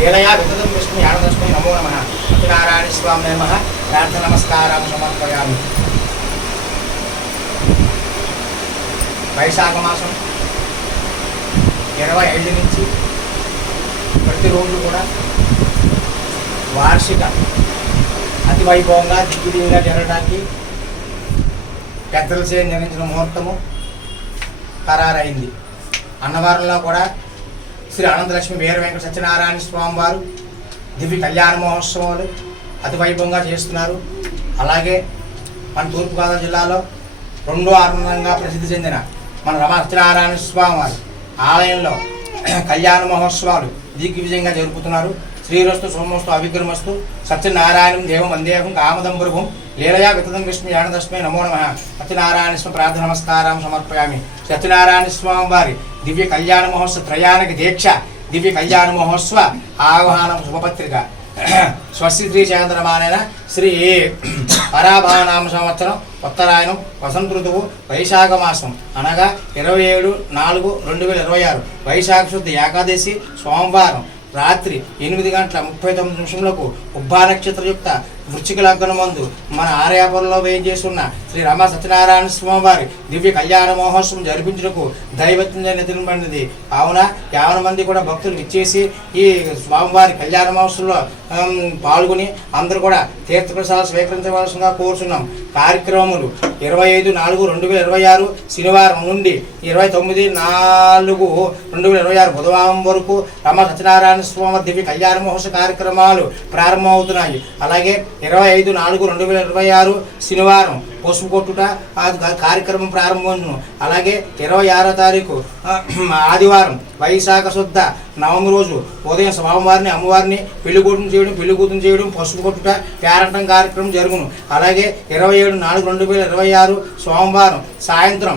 लीलया विततं विष्णु यानदस्मै नमो नमः सत्यनारायण स्वामिने नमः प्रार्थना नमस्कारान् समर्पयामि। వైశాఖ మాసం 25 నుంచి ప్రతిరోజు కూడా వార్షిక అతి వైభవంగా దిగ్విజయంగా జరగడానికి పెద్దల చేయ నిర్ణయించిన ముహూర్తము ఖరారైంది. అన్నవరంలో కూడా శ్రీ అనంతలక్ష్మి వీర వెంకట సత్యనారాయణ స్వామి వారు దివ్య కళ్యాణ మహోత్సవాలు అతి వైభవంగా చేస్తున్నారు. అలాగే మన తూర్పుగోదావరి జిల్లాలో రెండో ఆనందంగా ప్రసిద్ధి చెందిన మన రమ సత్యనారాయణ స్వామి వారి ఆలయంలో కళ్యాణ మహోత్సవాలు దిగ్విజయంగా జరుపుతున్నారు. శ్రీరస్తు సోమస్తు అవిగ్రమస్తు సత్యనారాయణం దేవం వందేహం కామదంబురుభం లీలయా వితతం విష్ణు యానదస్మై నమో నమః సత్యనారాయణ స్వామి ప్రార్థన నమస్కారం సమర్పయామి. సత్యనారాయణ స్వామి వారి దివ్య కళ్యాణ మహోత్సవ త్రయానికి దీక్ష దివ్య కళ్యాణ మహోత్సవ ఆహ్వానం శుభపత్రిక స్వస్తి చంద్రమానైన శ్రీ పరాభానామ సంవత్సరం ఉత్తరాయణం వసంత ఋతువు వైశాఖ మాసం అనగా 27/4/2026 వైశాఖ శుద్ధ ఏకాదశి సోమవారం రాత్రి 8:39 ఉబ్బా నక్షత్రయుక్త వృశ్చిక లగ్నమందు మన ఆర్యాపురంలో వేయించేస్తున్న శ్రీ రమ సత్యనారాయణ స్వామి వారి దివ్య కళ్యాణ మహోత్సవం జరిపించుటకు దైవత్వంగా నిధులమైనది. కావున 50 మంది కూడా భక్తులు ఇచ్చేసి ఈ స్వామివారి కళ్యాణ మహోత్సవంలో పాల్గొని అందరూ కూడా తీర్థప్రసాదం స్వీకరించవలసిందిగా కోరుచున్నాం. కార్యక్రమములు 25/4/2026 శనివారం నుండి 29/4/2026 బుధవారం వరకు రమ సత్యనారాయణ స్వామి దివ్య కళ్యాణ మహోత్సవ కార్యక్రమాలు ప్రారంభమవుతున్నాయి. అలాగే 25/4/2026 శనివారం పసుపు కొట్టుట కార్యక్రమం ప్రారంభమవును. అలాగే 26వ తారీఖు ఆదివారం వైశాఖ శుద్ధ నవమి రోజు ఉదయం స్వామివారిని అమ్మవారిని పెళ్లి కూతురు చేయడం పసుపు కొట్టుట పేరంటం కార్యక్రమం జరుగును. అలాగే 27/4/2026 సోమవారం సాయంత్రం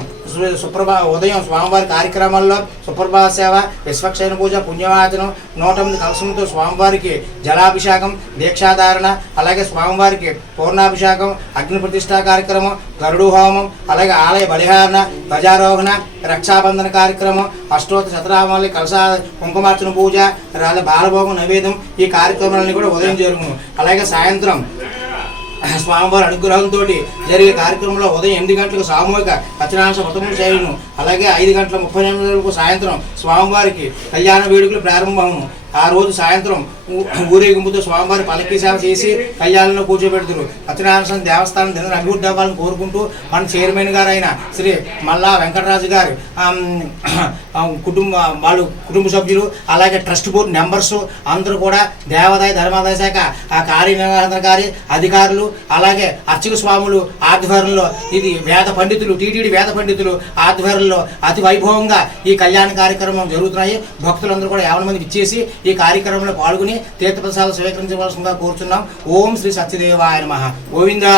ఉదయం స్వామివారి కార్యక్రమాల్లో సుప్రభాత సేవ విశ్వక్షేణ పూజ పుణ్యవాచనం 108 కలశంతో స్వామివారికి జలాభిషేకం దీక్షాధారణ అలాగే స్వామివారికి పూర్ణాభిషేకం అగ్ని ప్రతిష్టా కార్యక్రమం గరుడు హోమం అలాగే ఆలయ బలిహారణ ధ్వజారోహణ రక్షాబంధన కార్యక్రమం అష్టోత్తర శతనామావళి కలశ కుంకుమార్చన పూజ బాలభోగం నైవేద్యం ఈ కార్యక్రమాలన్నీ కూడా ఉదయం జరుగును. అలాగే సాయంత్రం స్వామివారి అనుగ్రహంతో జరిగే కార్యక్రమంలో ఉదయం 8 గంటలకు సామూహిక సత్యనారాయణ వ్రతములు చేయను. అలాగే 5:30 సాయంత్రం స్వామివారికి కళ్యాణ వేడుకలు ప్రారంభమును. ఆ రోజు సాయంత్రం ఊరేగింపుతో స్వామివారి పల్లకీ సేవ చేసి కళ్యాణంలో కూర్చోబెడుతున్నారు. సత్యనారాయణ స్వామి దేవస్థానం దిన అభివృద్ధి అవ్వాలని కోరుకుంటూ మన చైర్మన్ గారు అయిన శ్రీ మల్లా వెంకటరాజు గారు కుటుంబ సభ్యులు అలాగే ట్రస్ట్ బోర్డు మెంబర్స్ అందరూ కూడా దేవాదాయ ధర్మాదాయ శాఖ ఆ కార్యనిర్వహణాధికారి అధికారులు అలాగే అర్చక స్వాములు ఆధ్వర్యంలో ఇది వేద పండితులు టీటీడీ వేద పండితులు ఆధ్వర్యంలో అతి వైభవంగా ఈ కళ్యాణ కార్యక్రమం జరుగుతున్నాయి. భక్తులందరూ కూడా 50 మంది ఇచ్చేసి ఈ కార్యక్రమంలో పాల్గొని తీర్థప్రసాదాలు స్వీకరించవలసిందిగా కోరుచున్నాం. ఓం శ్రీ సత్యదేవాయ నమః. గోవిందా.